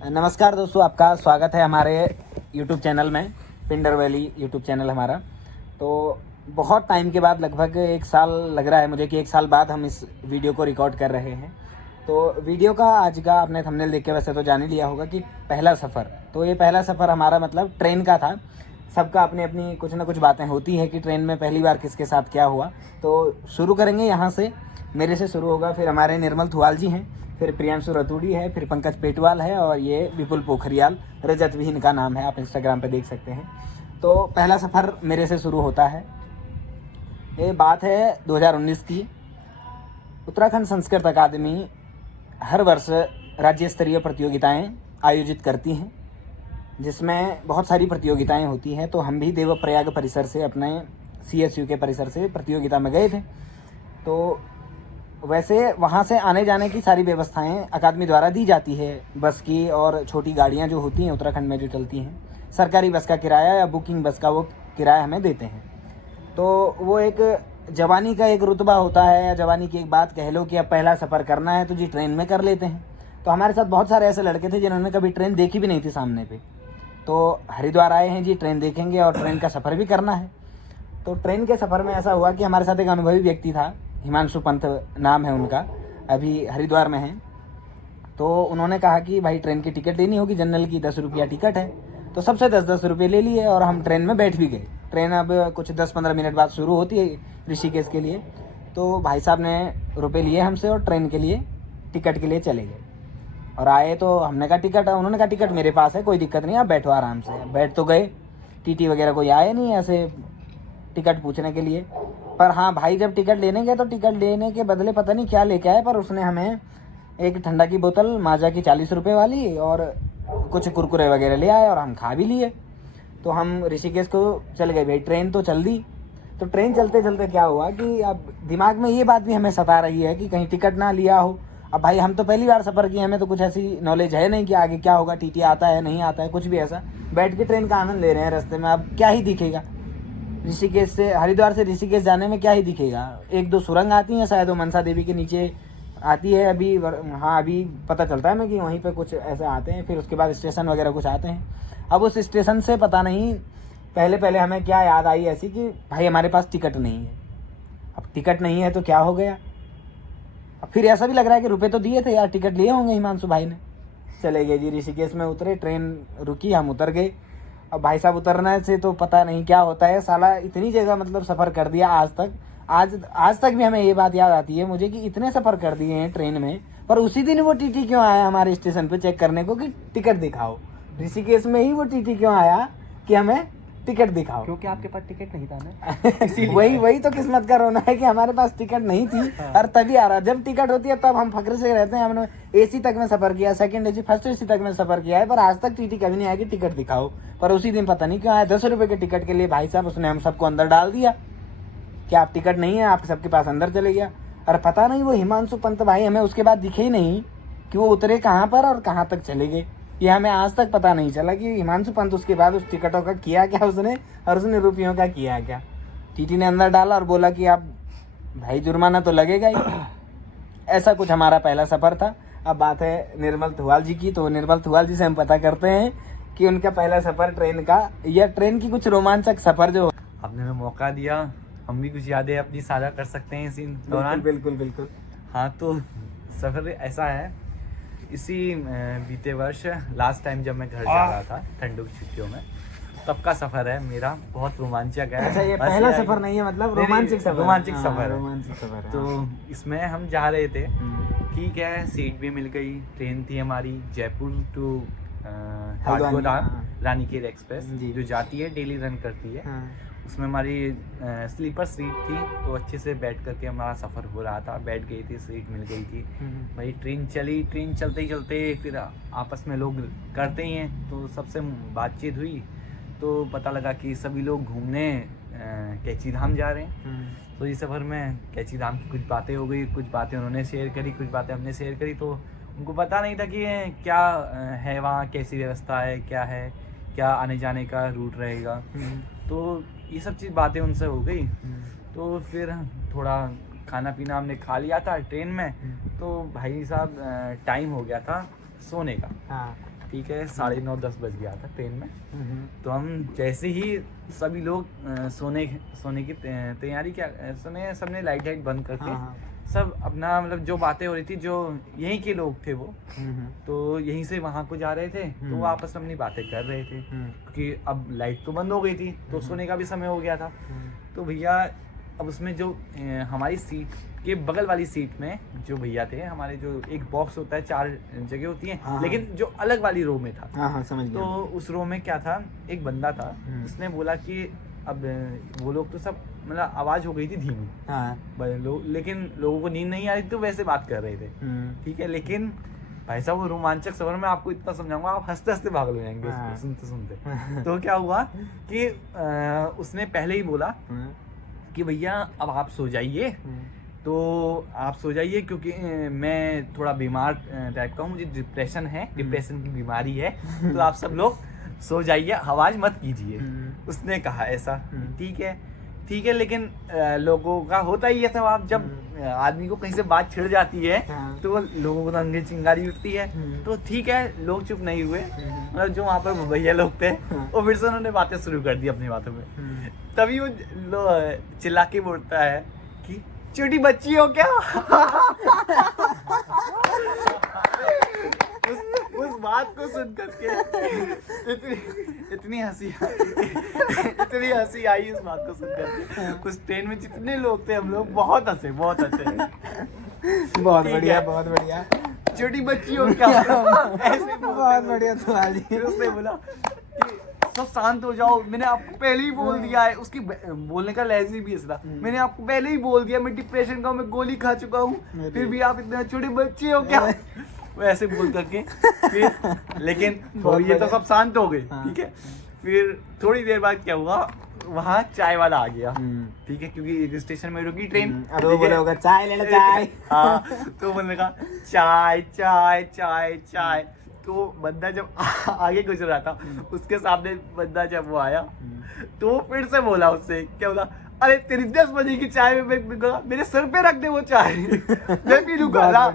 नमस्कार दोस्तों, आपका स्वागत है हमारे YouTube चैनल में। पिंडर वैली YouTube चैनल हमारा। तो बहुत टाइम के बाद, लगभग 1 साल लग रहा है मुझे कि 1 साल बाद हम इस वीडियो को रिकॉर्ड कर रहे हैं। तो वीडियो का आज का आपने थंबनेल देख के वैसे तो जान ही लिया होगा कि पहला सफ़र। तो ये पहला सफ़र हमारा मतलब ट्रेन का था। सबका अपनी अपनी कुछ ना कुछ बातें होती है कि ट्रेन में पहली बार किसके साथ क्या हुआ। तो शुरू करेंगे यहाँ से, मेरे से शुरू होगा, फिर हमारे निर्मल थुआल जी हैं, फिर प्रियांशु रतूड़ी है, फिर पंकज पेटवाल है और ये विपुल पोखरियाल, रजत भी इनका नाम है, आप इंस्टाग्राम पे देख सकते हैं। तो पहला सफ़र मेरे से शुरू होता है। ये बात है 2019 की। उत्तराखंड संस्कृत अकादमी हर वर्ष राज्य स्तरीय प्रतियोगिताएं आयोजित करती हैं, जिसमें बहुत सारी प्रतियोगिताएं होती हैं। तो हम भी देवप्रयाग परिसर से, अपने CSU के परिसर से प्रतियोगिता में गए थे। तो वैसे वहाँ से आने जाने की सारी व्यवस्थाएं अकादमी द्वारा दी जाती है। बस की और छोटी गाड़ियाँ जो होती हैं उत्तराखंड में जो चलती हैं, सरकारी बस का किराया या बुकिंग बस का वो किराया हमें देते हैं। तो वो एक जवानी का एक रुतबा होता है, या जवानी की एक बात कह लो कि अब पहला सफ़र करना है तो जी ट्रेन में कर लेते हैं। तो हमारे साथ बहुत सारे ऐसे लड़के थे जिन्होंने कभी ट्रेन देखी भी नहीं थी सामने पे। तो हरिद्वार आए हैं जी, ट्रेन देखेंगे और ट्रेन का सफ़र भी करना है। तो ट्रेन के सफ़र में ऐसा हुआ कि हमारे साथ एक अनुभवी व्यक्ति था, हिमांशु पंत नाम है उनका, अभी हरिद्वार में हैं। तो उन्होंने कहा कि भाई ट्रेन की टिकट लेनी होगी, जनरल की 10 रुपया टिकट है। तो सबसे 10-10 रुपये ले लिए और हम ट्रेन में बैठ भी गए। ट्रेन अब कुछ 10-15 मिनट बाद शुरू होती है ऋषिकेश के लिए। तो भाई साहब ने रुपये लिए हमसे और ट्रेन के लिए, टिकट के लिए चले गए। और आए तो हमने कहा टिकट, उन्होंने कहा टिकट मेरे पास है, कोई दिक्कत नहीं, आप बैठो आराम से। बैठ तो गए, TT वगैरह कोई आए नहीं ऐसे टिकट पूछने के लिए। पर हाँ, भाई जब टिकट लेने गए तो टिकट लेने के बदले पता नहीं क्या लेके आए, पर उसने हमें एक ठंडा की बोतल माजा की 40 रुपये वाली और कुछ कुरकुरे वगैरह ले आए और हम खा भी लिए। तो हम ऋषिकेश को चल गए। भाई ट्रेन तो चल दी। तो ट्रेन चलते चलते क्या हुआ कि अब दिमाग में ये बात भी हमें सता रही है कि कहीं टिकट ना लिया हो। अब भाई हम तो पहली बार सफ़र किए, हमें तो कुछ ऐसी नॉलेज है नहीं कि आगे क्या होगा, TT आता है नहीं आता है, कुछ भी ऐसा। बैठ के ट्रेन का आनंद ले रहे हैं, रास्ते में अब क्या ही दिखेगा। ऋषिकेश से, हरिद्वार से ऋषिकेश जाने में क्या ही दिखेगा। 1-2 सुरंग आती हैं शायद, वो मनसा देवी के नीचे आती है अभी। हाँ, अभी पता चलता है हमें कि वहीं पे कुछ ऐसे आते हैं। फिर उसके बाद स्टेशन वगैरह कुछ आते हैं। अब उस स्टेशन से पता नहीं पहले पहले हमें क्या याद आई ऐसी कि भाई हमारे पास टिकट नहीं है। अब टिकट नहीं है तो क्या हो गया। अब फिर ऐसा भी लग रहा है कि रुपए तो दिए थे यार, टिकट लिए होंगे हिमांशु भाई ने। चले गए जी, ऋषिकेश में उतरे, ट्रेन रुकी, हम उतर गए। अब भाई साहब उतरने से तो पता नहीं क्या होता है साला, इतनी जगह मतलब सफ़र कर दिया आज तक भी हमें ये बात याद आती है मुझे कि इतने सफ़र कर दिए हैं ट्रेन में, पर उसी दिन वो TT क्यों आया हमारे स्टेशन पे चेक करने को कि टिकट दिखाओ। ऋषिकेश में ही वो TT क्यों आया कि हमें टिकट दिखाओ, क्योंकि आपके पास टिकट नहीं था ना। वही तो किस्मत का रोना है कि हमारे पास टिकट नहीं थी। और तभी आ रहा, जब टिकट होती है तब हम फक्र से रहते हैं। हमने AC तक में सफ़र किया, सेकंड AC, फर्स्ट AC तक में सफ़र किया है, पर आज तक TT कभी नहीं आया कि टिकट दिखाओ। पर उसी दिन पता नहीं क्यों आया 10 रुपये के टिकट के लिए। भाई साहब उसने हम सबको अंदर डाल दिया कि आप टिकट नहीं है, आप सबके पास अंदर चले गया। और पता नहीं वो हिमांशु पंत भाई हमें उसके बाद दिखे ही नहीं कि वो उतरे कहाँ पर और कहाँ तक चले गए। ये हमें आज तक पता नहीं चला कि हिमांशु पंत उसके बाद उस टिकटों का किया क्या उसने, और उसने रुपयों का किया क्या। TT ने अंदर डाला और बोला कि आप भाई जुर्माना तो लगेगा ही। ऐसा कुछ हमारा पहला सफ़र था। अब बात है निर्मल थुआल जी की। तो निर्मल थुआल जी से हम पता करते हैं कि उनका पहला सफ़र ट्रेन का, या ट्रेन की कुछ रोमांचक सफ़र जो आपने हमें मौका दिया, हम भी कुछ यादें अपनी साझा कर सकते हैं इसी दौरान। बिल्कुल। हाँ, तो सफ़र ऐसा है, इसी बीते वर्ष लास्ट टाइम जब मैं घर जा रहा था ठंडों की छुट्टियों में, तब का सफ़र है मेरा, बहुत रोमांचक है। अच्छा, ये पहला सफ़र नहीं है, मतलब रोमांचक सफ़र। रोमांचक सफ़र है। रोमांचक सफ़र है। तो इसमें हम जा रहे थे, ठीक है, सीट भी मिल गई। ट्रेन थी हमारी जयपुर टू काठगोदाम रानीखेत एक्सप्रेस, जो जाती है, डेली रन करती है। उसमें हमारी स्लीपर सीट थी, तो अच्छे से बैठ करके हमारा सफ़र हो रहा था। बैठ गई थी, सीट मिल गई थी। भाई ट्रेन चली, ट्रेन चलते ही चलते फिर आपस में लोग करते ही हैं, तो सबसे बातचीत हुई। तो पता लगा कि सभी लोग घूमने कैची धाम जा रहे हैं। तो इस सफ़र में कैची धाम की कुछ बातें हो गई, कुछ बातें उन्होंने शेयर करी, कुछ बातें हमने शेयर करी। तो उनको पता नहीं था कि क्या है वहाँ, कैसी व्यवस्था है, क्या आने जाने का रूट रहेगा। तो ये सब चीज़ बातें उनसे हो गई। तो फिर थोड़ा खाना पीना हमने खा लिया था ट्रेन में। तो भाई साहब टाइम हो गया था सोने का। ठीक है, 9:30-10 बज गया था ट्रेन में। तो हम जैसे ही सभी लोग सोने की तैयारी क्या सबने लाइट बंद करके सब अपना मतलब जो बातें हो रही थी, जो यहीं के लोग थे वो तो यहीं से वहां को जा रहे थे, तो वो आपस में अपनी बातें कर रहे थे क्योंकि अब लाइट तो बंद हो गई थी, तो सोने का भी समय हो गया था। तो भैया अब उसमें जो हमारी सीट के बगल वाली सीट में जो भैया थे, हमारे जो एक बॉक्स होता है 4 जगह होती है, लेकिन जो अलग वाली रो में था। समझ गया। तो उस रो में क्या था, एक बंदा था, उसने बोला कि अब वो लोग तो सब मतलब आवाज हो गई थी धीमी, लेकिन लोगों को नींद नहीं आ रही, तो वैसे बात कर रहे थे, ठीक है। लेकिन भाई साहब वो रोमांचक सफर में आपको इतना समझाऊंगा, आप हंसते हंसते पागल हो जाएंगे सुनते सुनते। तो क्या हुआ कि उसने पहले ही बोला कि भैया अब आप सो जाइए, तो आप सो जाइए क्योंकि मैं थोड़ा बीमार टाइप का हूँ, मुझे डिप्रेशन की बीमारी है, तो आप सब लोग सो जाइए, आवाज मत कीजिए। उसने कहा ऐसा, ठीक है। लेकिन लोगों का होता ही है स्वभाव, जब आदमी को कहीं से बात छिड़ जाती है तो लोगों को तो अंदर चिंगारी उठती है। तो ठीक है, लोग चुप नहीं हुए, मतलब जो वहाँ पर भैया लोग थे वो फिर से उन्होंने बातें शुरू कर दी अपनी बातों में। तभी वो चिल्ला के बोलता है कि छोटी बच्ची हो क्या? उस बात को सुन करके इतनी हंसी आई उस बात को सुन करके। उस ट्रेन में जितने लोग थे हम लोग बहुत हंसे। बहुत बढ़िया। छोटी बच्ची हो क्या? ऐसे बहुत बढ़िया। फिर उसने बोला कि सब शांत हो जाओ, मैंने आपको पहले ही बोल दिया है। उसकी बोलने का लहज़ा भी ऐसा, मैंने आपको पहले ही बोल दिया मैं डिप्रेशन का, मैं गोली खा चुका हूँ, फिर भी आप इतने छोटे बच्चे हो क्या? वो ऐसे बोल करके फिर, लेकिन ये तो सब शांत हो गए, ठीक है। फिर थोड़ी देर बाद क्या हुआ, वहाँ चाय वाला आ गया, ठीक है, क्योंकि स्टेशन में रुकी ट्रेन, तो बोला होगा चाय ले लो चाय। हाँ, तो बोलने का चाय चाय चाय चाय। तो बंदा जब आगे गुजर रहा था, उसके सामने बंदा जब वो आया तो फिर से बोला उससे, क्या बोला, अरे तेरी 10 बजे की चाय में मेरे सर पे रख दे वो चाय, मैं पी लूंगा।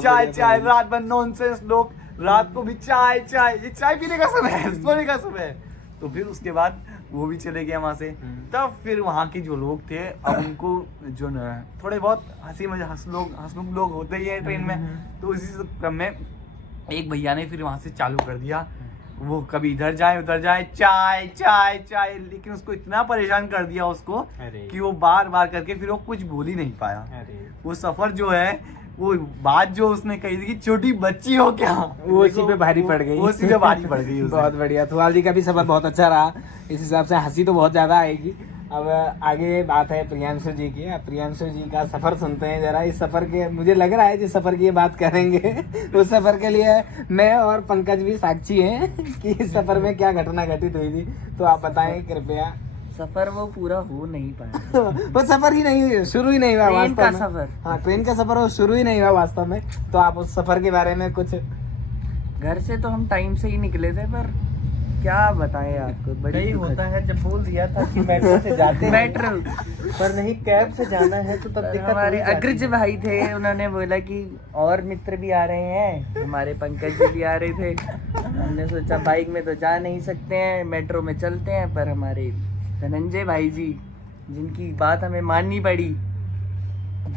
चाय रात भर नॉनसेंस, लोग रात को भी चाय, ये चाय पीने का समय है, सोने का समय है। तो फिर उसके बाद वो भी चले गए वहां से। तब फिर वहां के जो लोग थे, अब उनको जो न थोड़े बहुत हंसमुख लोग होते ही है ट्रेन में, तो इसी क्रम में एक भैया ने फिर वहां से चालू कर दिया, वो कभी इधर जाए उधर जाए, चाय चाय चाय। लेकिन उसको इतना परेशान कर दिया उसको कि वो बार बार करके फिर वो कुछ बोल ही नहीं पाया। वो सफर जो है, वो बात जो उसने कही थी कि छोटी बच्ची हो क्या, वो इसी पे भारी पड़ गई। बहुत बढ़िया। थुआल जी का भी सफर बहुत अच्छा रहा, इस हिसाब से हंसी तो बहुत ज्यादा आएगी। अब आगे बात है प्रियांशु जी की। अब प्रियांशु जी का सफर सुनते हैं जरा। इस सफर के, मुझे लग रहा है जिस सफर की ये बात करेंगे उस सफर के लिए मैं और पंकज भी साक्षी हैं कि इस सफर में क्या घटना घटित हुई थी। तो आप बताएं कृपया। सफर वो पूरा हो नहीं पाया। वो सफर ही नहीं, शुरू ही नहीं हुआ ट्रेन का वास्तव में। सफर। हाँ, ट्रेन का सफर वो शुरू ही नहीं हुआ वास्तव में। तो आप उस सफर के बारे में कुछ। घर से तो हम टाइम से ही निकले थे, पर क्या बताएं आपको, बड़ी होता है जब बोल दिया था कि मेट्रो से जाते हैं, मेट्रो पर नहीं कैब से जाना है, तो तब दिक्कत हमारे अग्रज भाई थे, उन्होंने बोला कि और मित्र भी आ रहे हैं, हमारे पंकज जी भी आ रहे थे। हमने सोचा बाइक में तो जा नहीं सकते हैं, मेट्रो में चलते हैं। पर हमारे धनंजय भाई जी, जिनकी बात हमें माननी पड़ी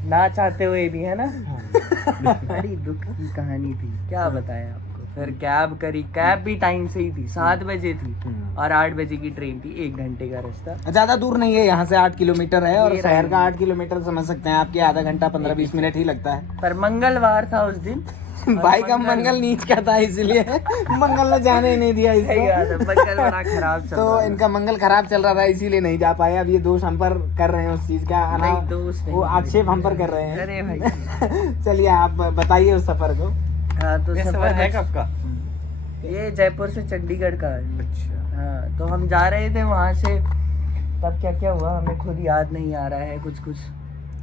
ना चाहते हुए भी, है ना, बड़ी दुख की कहानी थी, क्या बताएं आपको। फिर कैब करी, कैब भी टाइम से ही थी, 7 बजे थी और 8 बजे की ट्रेन थी, 1 घंटे का रास्ता। ज्यादा दूर नहीं है, यहाँ से 8 किलोमीटर है, और शहर का 8 किलोमीटर समझ सकते हैं आपके आधा घंटा 15-20 मिनट ही लगता है। पर मंगलवार था उस दिन, भाई का मंगल नीच का था, इसलिए मंगल ने जाने ही नहीं दिया इसको। मंगल बड़ा खराब चल तो रहा इनका मंगल खराब चल रहा था, इसीलिए नहीं जा पाए। अब ये दोष हम पर कर रहे हैं उस चीज का, नहीं, दोष नहीं, वो आक्षेप हम पर कर रहे हैं। अरे भाई चलिए आप बताइए उस सफर को। हाँ, तो सफर है कब का? ये जयपुर से चंडीगढ़ का है। अच्छा। हाँ, तो हम जा रहे थे वहाँ से, तब क्या क्या हुआ हमें खुद याद नहीं आ रहा है कुछ।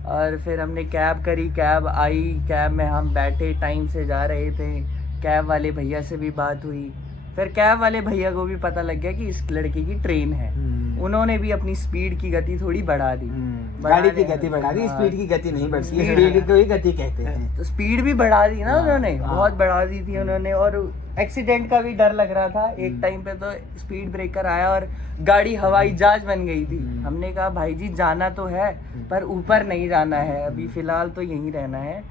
और फिर हमने कैब करी, कैब आई, कैब में हम बैठे, टाइम से जा रहे थे, कैब वाले भैया से भी बात हुई। फिर कैब वाले भैया को भी पता लग गया कि इस लड़के की ट्रेन है। उन्होंने भी अपनी स्पीड की गति थोड़ी बढ़ा दी। गाड़ी की गति बढ़ा दी, स्पीड की गति नहीं बढ़ती, स्पीड को ही गति कहते हैं। तो स्पीड भी बढ़ा दी ना उन्होंने, बहुत बढ़ा दी थी उन्होंने। और एक्सीडेंट का भी डर लग रहा था एक टाइम पे, तो स्पीड ब्रेकर आया और गाड़ी हवाई जहाज बन गई थी। हमने कहा भाई जी जाना तो है पर ऊपर नहीं जाना है, अभी फिलहाल तो यहीं रहना है।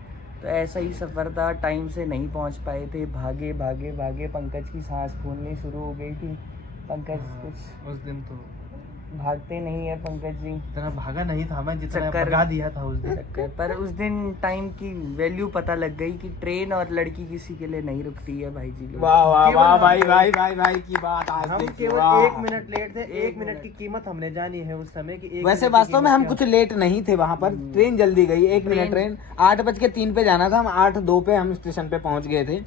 तो ऐसा ही सफर था, टाइम से नहीं पहुंच पाए थे, भागे भागे भागे। पंकज की सांस फूलनी शुरू हो गई थी। पंकज कुछ उस दिन तो भागते नहीं है पंकज जी, इतना भागा नहीं था मैं जितना चक्कर भगा दिया था उस दिन। चक्कर। पर उस दिन टाइम की वैल्यू पता लग गई कि ट्रेन और लड़की किसी के लिए नहीं रुकती है भाई जी। वाह वाह वाह भाई भाई भाई भाई की बात आज हम देखिए, केवल वाह। 1 मिनट लेट थे। 1 मिनट की कीमत हमने जानी है उस समय की। वैसे वास्तव में हम कुछ लेट नहीं थे वहां पर, ट्रेन जल्दी गई। 1 मिनट ट्रेन 8:03 पे जाना था, हम 8:02 पे हम स्टेशन पे पहुंच गए थे।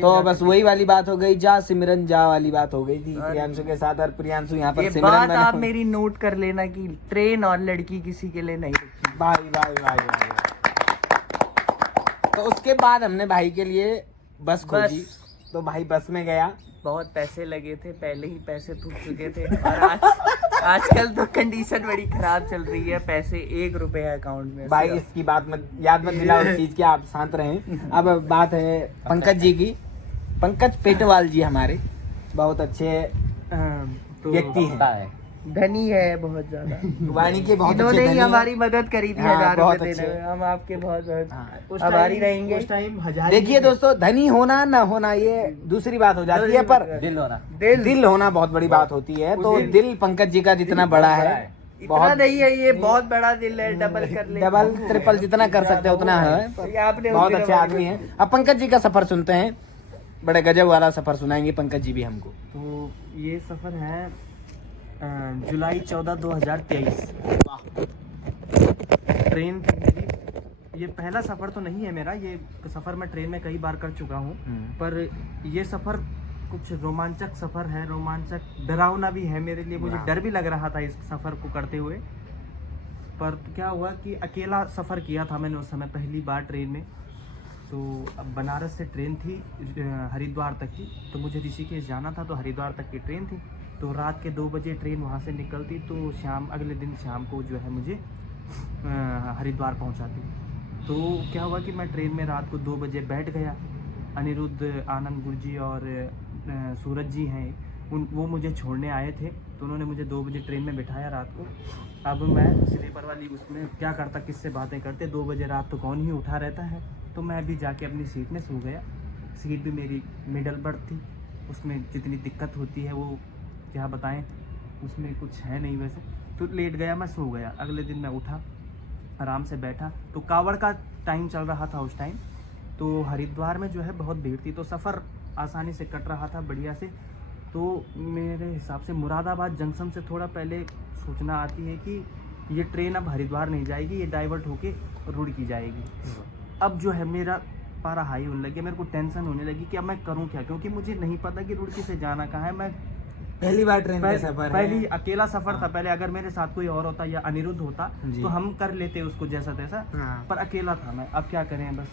तो बस वही वाली बात हो गई, जा सिमरन जा वाली बात हो गई थी प्रियांशु के साथ। और प्रियांशु यहाँ पर ये सिमरन बात बना। आप मेरी नोट कर लेना कि ट्रेन और लड़की किसी के लिए नहीं रुकती। भाई भाई भाई भाई। तो उसके बाद हमने भाई के लिए बस खोजी, तो भाई बस में गया। बहुत पैसे लगे थे, पहले ही पैसे फूक चुके थे। और आजकल तो कंडीशन बड़ी खराब चल रही है, पैसे 1 रुपए है अकाउंट में। भाई इसकी बात मत याद मत दिलाओ उस चीज की, आप शांत रहें। अब बात है पंकज जी की। पंकज पेटवाल जी हमारे बहुत अच्छे व्यक्ति हैं, धनी है बहुत ज्यादा। वाणी के बहुत अच्छे इन्होंने ही धनी हैं। हमारी मदद करी थी हाँ, 1000 बहुत रुपए देने अच्छे। में। हम आपके बहुत हाँ, बहुत आभारी रहेंगे। उस टाइम हजार देखिए दोस्तों, धनी होना न होना ये दूसरी बात हो जाती है, पर दिल होना बहुत बड़ी बात होती है। तो दिल पंकज जी का जितना बड़ा है, इतना बहुत नहीं है, ये बहुत बड़ा दिल है, डबल कर ले, डबल ट्रिपल जितना कर सकते हैं उतना है। ये आपने बहुत उनके अच्छे बारे आदमी हैं। अब पंकज जी का सफर सुनते हैं, बड़े गजब वाला सफर सुनाएंगे पंकज जी भी हमको। तो ये सफर है जुलाई 14, 2023। ट्रेन थी मेरी। ये पहला सफर तो नहीं है मेरा, ये सफर मैं ट्रेन में कई बार कर चुका हूँ। पर ये सफर कुछ रोमांचक सफर है, रोमांचक डरावना भी है मेरे लिए। मुझे डर भी लग रहा था इस सफर को करते हुए। पर क्या हुआ कि अकेला सफर किया था मैंने उस समय पहली बार ट्रेन में। तो अब बनारस से ट्रेन थी हरिद्वार तक की, तो मुझे ऋषिकेश जाना था, तो हरिद्वार तक की ट्रेन थी। तो रात के 2 बजे ट्रेन वहाँ से निकलती, तो अगले दिन शाम को जो है मुझे हरिद्वार पहुँचाती। तो क्या हुआ कि मैं ट्रेन में रात को 2 बजे बैठ गया। अनिरुद्ध, आनंद गुरुजी और सूरज जी हैं, वो मुझे छोड़ने आए थे। तो उन्होंने मुझे 2 बजे ट्रेन में बिठाया रात को। अब मैं स्लीपर वाली उसमें क्या करता, किससे बातें करते, 2 बजे रात तो कौन ही उठा रहता है। तो मैं भी जाके अपनी सीट में सो गया। सीट भी मेरी मिडल बर्थ थी, उसमें जितनी दिक्कत होती है वो क्या बताएं, उसमें कुछ है नहीं वैसे। तो लेट गया, मैं सो गया। अगले दिन मैं उठा, आराम से बैठा, तो कावड़ का टाइम चल रहा था उस टाइम। तो हरिद्वार में जो है बहुत भीड़ थी, तो सफ़र आसानी से कट रहा था बढ़िया से। तो मेरे हिसाब से मुरादाबाद जंक्शन से थोड़ा पहले सूचना आती है कि ये ट्रेन अब हरिद्वार नहीं जाएगी, ये डाइवर्ट होके रुड़की जाएगी। अब जो है मेरा पारा हाई होने लगे, मेरे को टेंशन होने लगी कि अब मैं करूं क्या, क्योंकि मुझे नहीं पता कि रुड़की से जाना कहाँ है। मैं पहली बार ट्रेन का सफर है, पहली अकेला सफर था। पहले अगर मेरे साथ कोई और होता या अनिरुद्ध होता तो हम कर लेते उसको जैसा तैसा, पर अकेला था मैं। अब क्या करें बस।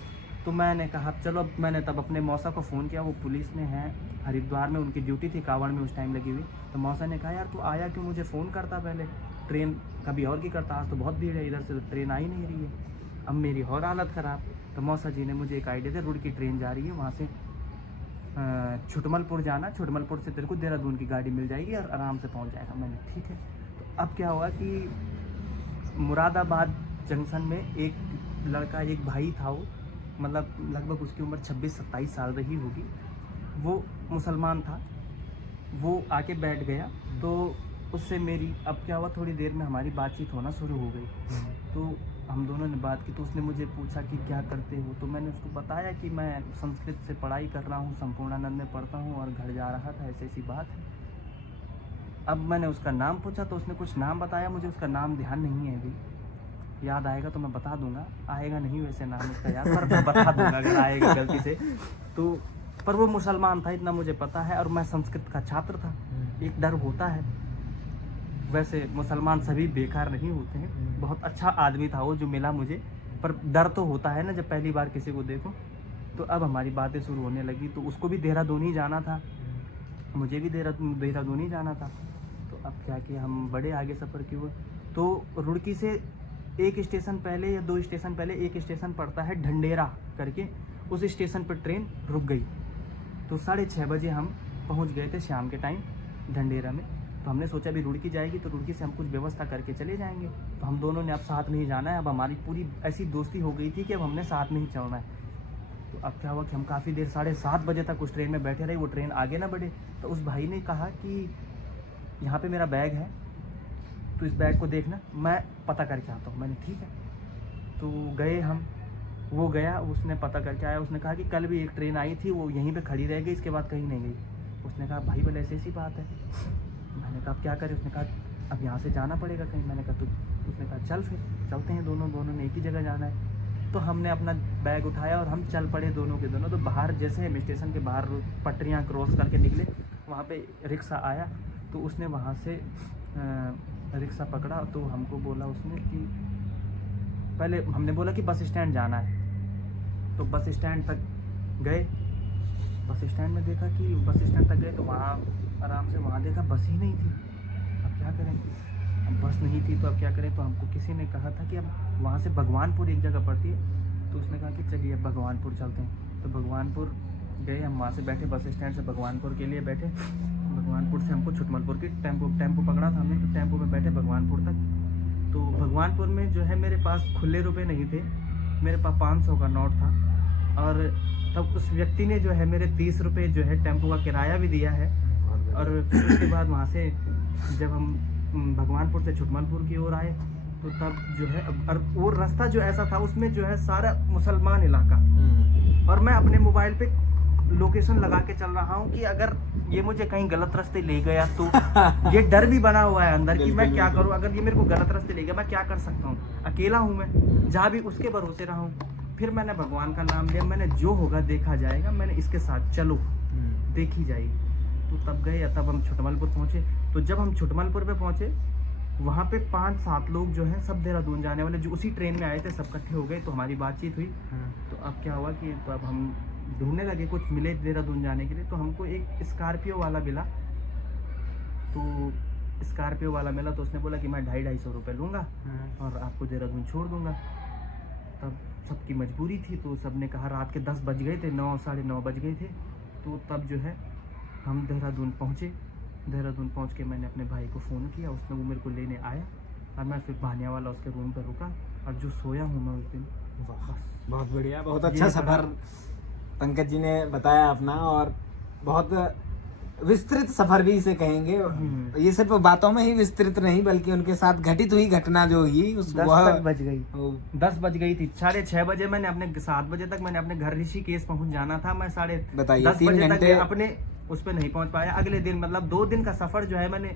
तो मैंने कहा चलो, मैंने तब अपने मौसा को फ़ोन किया, वो पुलिस में है हरिद्वार में, उनकी ड्यूटी थी कावड़ में उस टाइम लगी हुई। तो मौसा ने कहा यार तू आया क्यों, मुझे फ़ोन करता पहले, ट्रेन कभी और की करता, आज तो बहुत भीड़ है इधर से, तो ट्रेन आ ही नहीं रही है। अब मेरी और हालत ख़राब। तो मौसा जी ने मुझे एक आइडिया दिया, रुड़की ट्रेन जा रही है, वहाँ से छुटमलपुर जाना, छुटमलपुर से तेरे को देहरादून की गाड़ी मिल जाएगी और आराम से पहुँच जाएगा। मैंने ठीक है। तो अब क्या हुआ कि मुरादाबाद जंक्शन में एक लड़का, एक भाई था, वो मतलब लगभग उसकी उम्र 26-27 साल रही होगी, वो मुसलमान था। वो आके बैठ गया, तो उससे मेरी अब क्या हुआ, थोड़ी देर में हमारी बातचीत होना शुरू हो गई। तो हम दोनों ने बात की, तो उसने मुझे पूछा कि क्या करते हो। तो मैंने उसको बताया कि मैं संस्कृत से पढ़ाई कर रहा हूँ, संपूर्णानंद में पढ़ता हूँ और घर जा रहा था, ऐसी ऐसी बात है। अब मैंने उसका नाम पूछा, तो उसने कुछ नाम बताया, मुझे उसका नाम ध्यान नहीं है अभी, याद आएगा तो मैं बता दूंगा, आएगा नहीं वैसे नाम उसका याद, पर मैं बता दूंगा अगर आएगा गलती से तो। पर वो मुसलमान था, इतना मुझे पता है, और मैं संस्कृत का छात्र था। एक डर होता है, वैसे मुसलमान सभी बेकार नहीं होते हैं, बहुत अच्छा आदमी था वो जो मिला मुझे, पर डर तो होता है ना जब पहली बार किसी को देखो। तो अब हमारी बातें शुरू होने लगी, तो उसको भी देहरादून ही जाना था। मुझे भी देहरादून ही जाना था। तो अब क्या किया, हम बड़े आगे सफ़र की हुए। तो रुड़की से एक स्टेशन पहले या 2 स्टेशन पहले एक स्टेशन पड़ता है ढंडेरा करके, उस स्टेशन पर ट्रेन रुक गई। तो 6:30 बजे हम पहुंच गए थे शाम के टाइम ढंडेरा में। तो हमने सोचा अभी रुड़की जाएगी तो रुड़की से हम कुछ व्यवस्था करके चले जाएंगे। तो हम दोनों ने अब साथ में ही जाना है। अब हमारी पूरी ऐसी दोस्ती हो गई थी कि अब हमने साथ में ही चलना है। तो अब क्या हुआ कि हम काफ़ी देर 7:30 बजे तक उस ट्रेन में बैठे रहे, वो ट्रेन आगे ना बढ़े। तो उस भाई ने कहा कि यहाँ पे मेरा बैग है, तो इस बैग को देखना, मैं पता करके आता हूँ। मैंने ठीक है। तो गए हम, वो गया, उसने पता करके आया। उसने कहा कि कल भी एक ट्रेन आई थी, वो यहीं पे खड़ी रह गई, इसके बाद कहीं नहीं गई। उसने कहा भाई बोले ऐसी बात है। मैंने कहा अब क्या करें। उसने कहा अब यहाँ से जाना पड़ेगा कहीं। मैंने कहा तो उसने कहा चल फिर चलते हैं, दोनों ने एक ही जगह जाना है। तो हमने अपना बैग उठाया और हम चल पड़े दोनों के दोनों। तो बाहर जैसे हम स्टेशन के बाहर पटरियाँ क्रॉस करके निकले, वहाँ पे रिक्शा आया। तो उसने वहाँ से रिक्शा पकड़ा। तो हमको बोला उसने कि पहले हमने बोला कि बस स्टैंड जाना है। तो बस स्टैंड तक गए। बस स्टैंड में देखा कि बस स्टैंड तक गए तो वहाँ आराम से वहाँ देखा बस ही नहीं थी। अब क्या करें, अब बस नहीं थी तो अब क्या करें। तो हमको किसी ने कहा था कि अब वहाँ से भगवानपुर एक जगह पड़ती है। तो उसने कहा कि चलिए अब भगवानपुर चलते हैं। तो भगवानपुर गए हम, वहाँ से बैठे बस स्टैंड से भगवानपुर के लिए बैठे। भगवानपुर से हमको छुटमलपुर की टेम्पो पकड़ा था हमने। तो टेम्पो में बैठे भगवानपुर तक। तो भगवानपुर में जो है मेरे पास खुले रुपए नहीं थे, मेरे पास 500 का नोट था। और तब उस व्यक्ति ने जो है मेरे 30 रुपये जो है टेम्पो का किराया भी दिया है। और फिर उसके बाद वहाँ से जब हम भगवानपुर से छुटमलपुर की ओर आए तो तब जो है और वो रास्ता जो ऐसा था उसमें जो है सारा मुसलमान इलाका। और मैं अपने मोबाइल पे लोकेशन लगा के चल रहा हूँ कि अगर ये मुझे कहीं गलत रास्ते ले गया तो ये डर भी बना हुआ है अंदर कि मैं क्या करूँ, अगर ये मेरे को गलत रास्ते ले गया मैं क्या कर सकता हूँ। अकेला हूँ मैं, जहाँ भी उसके भरोसे रहा हूँ। फिर मैंने भगवान का नाम लिया, मैंने जो होगा देखा जाएगा, मैंने इसके साथ चलो देखी जाएगी। तो तब गए, तब हम छुटमलपुर पहुँचे। तो जब हम छुटमलपुर पे पहुँचे वहाँ पे 5-7 लोग जो हैं सब देहरादून जाने वाले जो उसी ट्रेन में आए थे, सब इकट्ठे हो गए। तो हमारी बातचीत हुई। तो अब क्या हुआ कि तो अब हम ढूंढने लगे कुछ मिले देहरादून जाने के लिए। तो हमको एक स्कॉर्पियो वाला मिला। तो स्कॉर्पियो वाला मिला तो उसने बोला कि मैं 250-250 रुपये लूँगा और आपको देहरादून छोड़ दूँगा। तब सबकी मजबूरी थी तो सबने कहा, रात के 10 बज गए थे, 9 साढ़े 9 बज गए थे। तो तब जो है हम देहरादून पहुँचे। देहरादून पहुँच के मैंने अपने भाई को फ़ोन किया, उसने वो मेरे को लेने आया और मैं फिर भानिया वाला उसके रूम पर रुका और जो सोया हूँ मैं उस दिन। बहुत बढ़िया, बहुत अच्छा सफ़र पंकज जी ने बताया अपना। और बहुत विस्तृत सफर भी इसे कहेंगे। ये सिर्फ बातों में ही विस्तृत नहीं बल्कि उनके साथ घटित हुई घटना जो हुई उस 10 बज गई थी। 6:30 बजे मैंने अपने 7 बजे तक मैंने अपने घर ऋषिकेश पहुंच जाना था। मैं 10:30 बजे तक अपने उस पर नहीं पहुंच पाया। अगले दिन मतलब 2 दिन का सफर जो है मैंने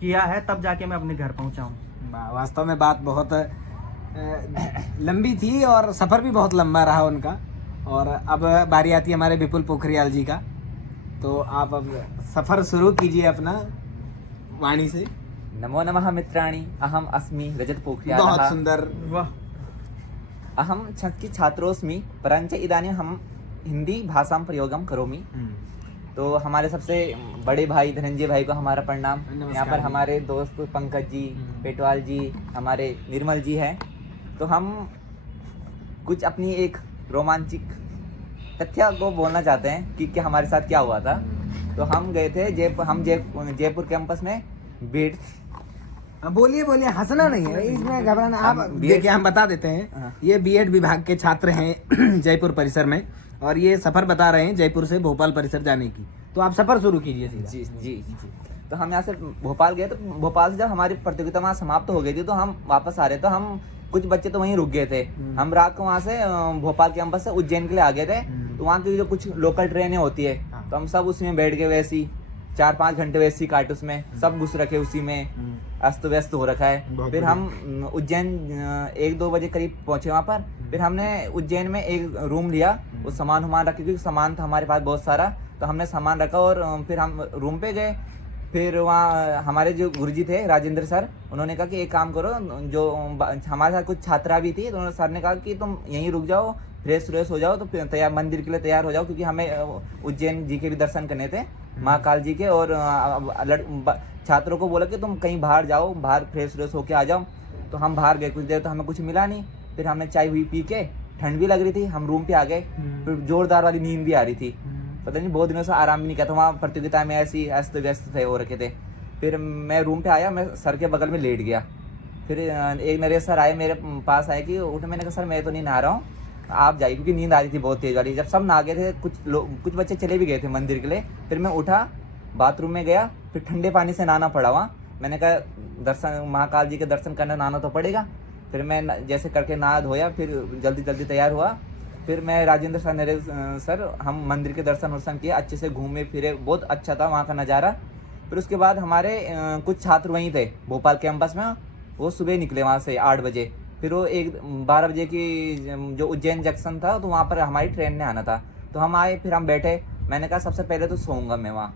किया है, तब जाके मैं अपने घर पहुंचा हूँ। वास्तव में बात बहुत लंबी थी और सफर भी बहुत लंबा रहा उनका। और अब बारी आती है हमारे विपुल पोखरियाल जी का। तो आप अब सफर शुरू कीजिए अपना वाणी से। नमो नमः मित्राणि, अहम अस्मि रजत पोखरियाल। बहुत सुंदर। वाह। अहम छात्रोऽस्मि, परञ्च इदानीं हम हिंदी भाषां प्रयोगं करोमि। तो हमारे सबसे बड़े भाई धनंजय भाई को हमारा प्रणाम। यहाँ पर हमारे दोस्त पंकज जी, पेटवाल जी, हमारे निर्मल जी हैं। तो हम कुछ अपनी एक रोमांचिक तथ्य को बोलना चाहते हैं कि क्या हमारे साथ क्या हुआ था। तो हम गए थे जयपुर कैंपस में बीएड। बोलिए बोलिए, हंसना नहीं है इसमें, घबराना। आप देखिए हम बता देते हैं, ये बीएड विभाग के छात्र हैं जयपुर परिसर में और ये सफर बता रहे हैं जयपुर से भोपाल परिसर जाने की। तो आप सफर शुरू कीजिए सीधा। जी। तो हम यहाँ से भोपाल गए। तो भोपाल से जब हमारी प्रतियोगिता वहाँ समाप्त हो गई थी तो हम वापस आ रहे। तो हम कुछ बच्चे तो वहीं रुक गए थे। हम रात को वहाँ से भोपाल कैंपस से उज्जैन के लिए आ गए थे। तो वहाँ की जो कुछ लोकल ट्रेनें होती है तो हम सब उसमें बैठ गए, वैसी 4-5 घंटे वैसी काट, उसमें सब घुस रखे उसी में, अस्त व्यस्त हो रखा है। फिर हम उज्जैन 1-2 बजे करीब पहुंचे वहाँ पर। फिर हमने उज्जैन में एक रूम लिया, वो सामान रखे क्योंकि सामान था हमारे पास बहुत सारा। तो हमने सामान रखा और फिर हम रूम पे गए। फिर वहाँ हमारे जो गुरुजी थे राजेंद्र सर, उन्होंने कहा कि एक काम करो, जो हमारे साथ कुछ छात्रा भी थी, तो सर ने कहा कि तुम यहीं रुक जाओ, फ्रेश हो जाओ, तो तैयार मंदिर के लिए तैयार हो जाओ क्योंकि हमें उज्जैन जी के भी दर्शन करने थे। महाकाल जी के। और छात्रों को बोला कि तुम कहीं बाहर जाओ, बाहर फ्रेश व्रेश होके आ जाओ। तो हम बाहर गए, कुछ देर तो हमें कुछ मिला नहीं। फिर हमने चाय हुई पी के, ठंड भी लग रही थी, हम रूम पे आ गए। फिर जोरदार वाली नींद भी आ रही थी, पता नहीं बहुत दिनों से आराम भी नहीं किया था। वहाँ प्रतियोगिता में ऐसी अस्त व्यस्त थे हो रखे थे। फिर मैं रूम पे आया, मैं सर के बगल में लेट गया। फिर एक नरेश सर आए मेरे पास, आए कि उठ। मैंने कहा सर मैं तो नहीं नहा रहा हूँ, आप जाइए, क्योंकि नींद आ रही थी बहुत तेज वाली। जब सब नहा गए थे, कुछ बच्चे चले भी गए थे मंदिर के लिए। फिर मैं उठा, बाथरूम में गया, फिर ठंडे पानी से नहाना पड़ा वहाँ। मैंने कहा दर्शन, महाकाल जी के दर्शन करने नहाना तो पड़ेगा। फिर मैं जैसे करके नहा धोया, फिर जल्दी जल्दी तैयार हुआ। फिर मैं राजेंद्र सर, नरेश सर, हम मंदिर के दर्शन वर्शन किए, अच्छे से घूमे फिरे, बहुत अच्छा था वहाँ का नज़ारा। फिर उसके बाद हमारे कुछ छात्र वहीं थे भोपाल कैंपस में, वो सुबह निकले वहाँ से 8 बजे। फिर वो 12 बजे की जो उज्जैन जंक्शन था, तो वहाँ पर हमारी ट्रेन ने आना था। तो हम आए, फिर हम बैठे। मैंने कहा सबसे पहले तो सोऊंगा मैं वहाँ।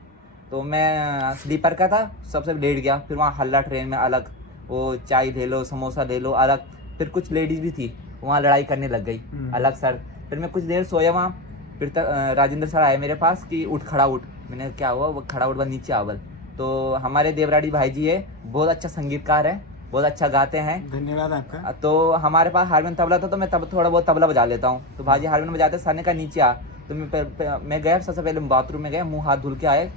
तो मैं स्लीपर का था, सबसे लेट गया। फिर वहाँ हल्ला ट्रेन में अलग, वो चाय ले लो, समोसा ले लो अलग। फिर कुछ लेडीज़ भी थी, वहाँ लड़ाई करने लग गई अलग सर। फिर मैं कुछ देर सोया वहाँ। फिर राजेंद्र सर आए मेरे पास कि उठ, खड़ा उठ। मैंने क्या हुआ? वो खड़ा उठ, नीचे आवल। तो हमारे देवराड़ी भाई जी है, बहुत अच्छा संगीतकार है, बहुत अच्छा गाते हैं। धन्यवाद आपका। तो हमारे पास हारमोनियम तबला था, तो मैं तब थोड़ा बहुत तबला बजा लेता हूँ। तो भाजी हारमोनियम बजाते, सर ने कहा नीचे आ। तो मैं गया, सबसे पहले बाथरूम में गया, मुँह हाथ धुल के आए।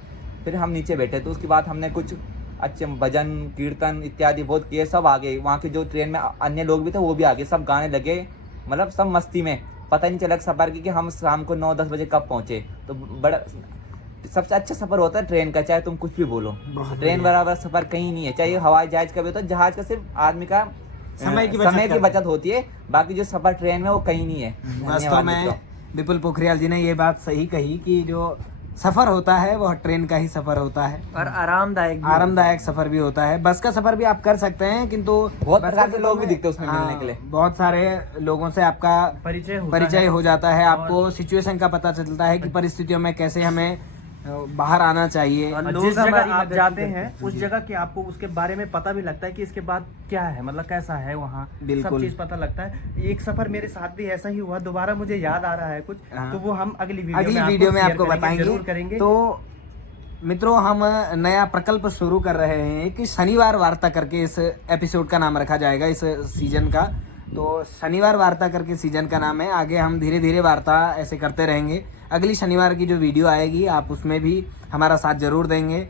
फिर हम नीचे बैठे। तो उसके बाद हमने कुछ अच्छे भजन कीर्तन इत्यादि बहुत किए। सब आ गए, वहाँ के जो ट्रेन में अन्य लोग भी थे वो भी आ गए, सब गाने लगे, मतलब सब मस्ती में। पता नहीं चला सफ़र की कि हम शाम को 9-10 बजे कब पहुँचे। तो बड़ा सबसे अच्छा सफ़र होता है ट्रेन का, चाहे तुम कुछ भी बोलो। ट्रेन बराबर सफ़र कहीं नहीं है, चाहे हवाई जहाज का भी होता है। जहाज का सिर्फ आदमी का समय की बचत होती है, बाकी जो सफ़र ट्रेन में वो कहीं नहीं है। वास्तव में विपुल पोखरियाल जी ने ये बात सही कही कि जो सफर होता है वह ट्रेन का ही सफर होता है, और आरामदायक सफर भी होता है। बस का सफर भी आप कर सकते हैं, किंतु बहुत प्रकार के लोग भी दिखते हैं उसमें मिलने के लिए। बहुत सारे लोगों से आपका परिचय हो जाता है, आपको सिचुएशन का पता चलता है कि परिस्थितियों में कैसे हमें बाहर आना चाहिए। और जिस जगह आप जाते हैं उस जगह के आपको उसके बारे में पता भी लगता है कि इसके बाद क्या है, मतलब कैसा है वहाँ, सब चीज पता लगता है। एक सफर मेरे साथ भी ऐसा ही हुआ, दोबारा मुझे याद आ रहा है कुछ, तो वो हम अगली वीडियो में आपको बताएंगे। तो मित्रों, हम नया प्रकल्प शुरू कर रहे हैं कि शनिवार वार्ता करके इस एपिसोड का नाम रखा जाएगा, इस सीजन का। तो शनिवार वार्ता करके सीजन का नाम है। आगे हम धीरे धीरे वार्ता ऐसे करते रहेंगे। अगली शनिवार की जो वीडियो आएगी आप उसमें भी हमारा साथ जरूर देंगे।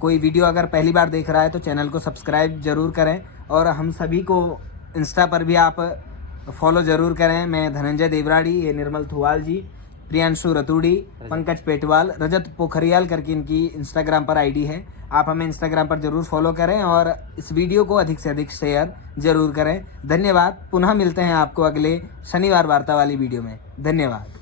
कोई वीडियो अगर पहली बार देख रहा है तो चैनल को सब्सक्राइब जरूर करें, और हम सभी को इंस्टा पर भी आप फॉलो जरूर करें। मैं धनंजय देवराड़ी, ये निर्मल थुवाल जी, प्रियांशु रतूड़ी, पंकज पेटवाल, रजत पोखरियाल करके इनकी इंस्टाग्राम पर आईडी है। आप हमें इंस्टाग्राम पर जरूर फॉलो करें और इस वीडियो को अधिक से अधिक शेयर जरूर करें। धन्यवाद। पुनः मिलते हैं आपको अगले शनिवार वार्ता वाली वीडियो में। धन्यवाद।